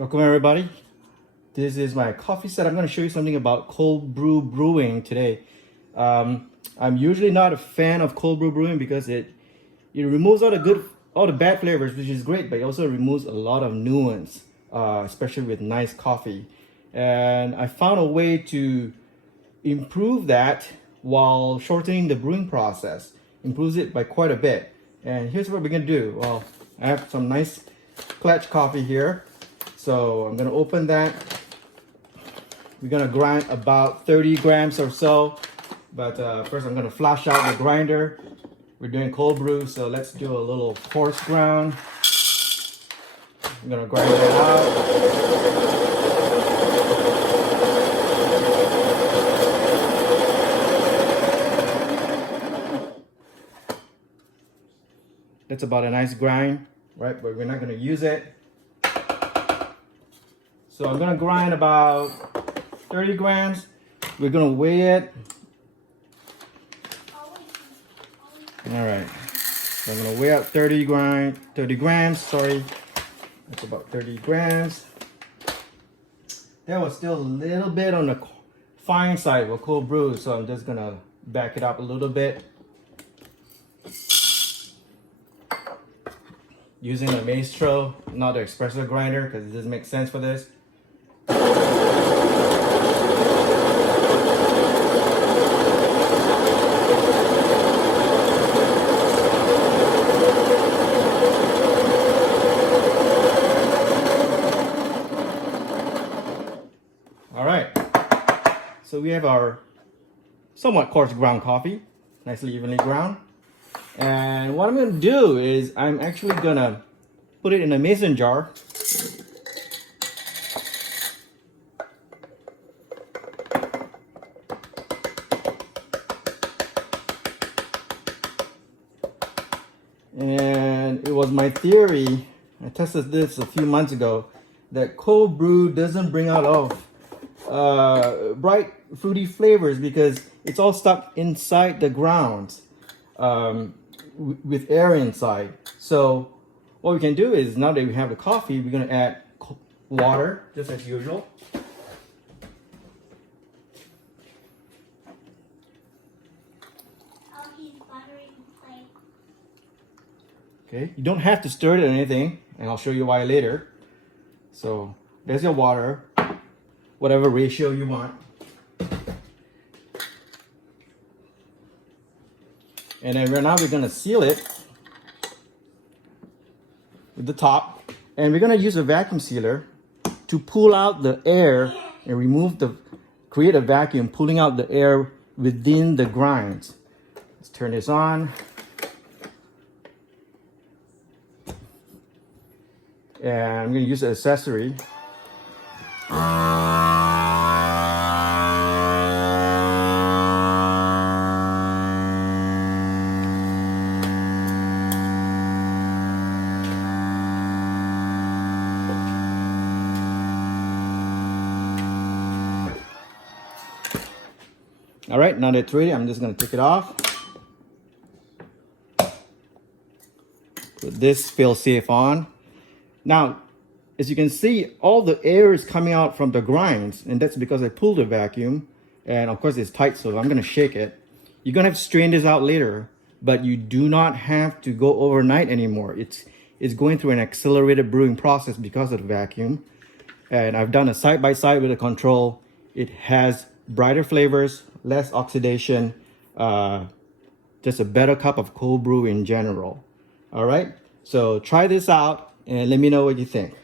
Welcome everybody. This is my coffee set. I'm going to show you something about cold brew brewing today. I'm usually not a fan of cold brew brewing because it removes all the bad flavors, which is great, but it also removes a lot of nuance, especially with nice coffee. And I found a way to improve that while shortening the brewing process. Improves it by quite a bit. And here's what we're going to do. Well, I have some nice clutch coffee here. So I'm gonna open that. We're gonna grind about 30 grams or so. But first I'm gonna flash out the grinder. We're doing cold brew, so let's do a little coarse ground. I'm gonna grind it out. That's about a nice grind, right? But we're not gonna use it. So I'm gonna grind about 30 grams. We're gonna weigh it. All right. So I'm gonna weigh out 30 grams, sorry. That's about 30 grams. That was still a little bit on the fine side for cold brew, so I'm just gonna back it up a little bit. Using a maestro, not the espresso grinder, because it doesn't make sense for this. All right, so we have our somewhat coarse ground coffee, nicely evenly ground. And what I'm gonna do is I'm actually gonna put it in a mason jar. And it was my theory, I tested this a few months ago, that cold brew doesn't bring out all bright fruity flavors because it's all stuck inside the ground with air inside. So what we can do is, now that we have the coffee, we're going to add water just as usual. Okay, you don't have to stir it or anything, and I'll show you why later. So there's your water, whatever ratio you want. And then right now we're gonna seal it with the top, and we're gonna use a vacuum sealer to pull out the air and create a vacuum, pulling out the air within the grinds. Let's turn this on. And I'm going to use an accessory. All right, now that it's ready, I'm just going to take it off. Put this fail-safe on. Now, as you can see, all the air is coming out from the grinds, and that's because I pulled the vacuum, and of course it's tight, so I'm gonna shake it. You're gonna have to strain this out later, but you do not have to go overnight anymore. It's going through an accelerated brewing process because of the vacuum. And I've done a side-by-side with the control. It has brighter flavors, less oxidation, just a better cup of cold brew in general. All right, so try this out and let me know what you think.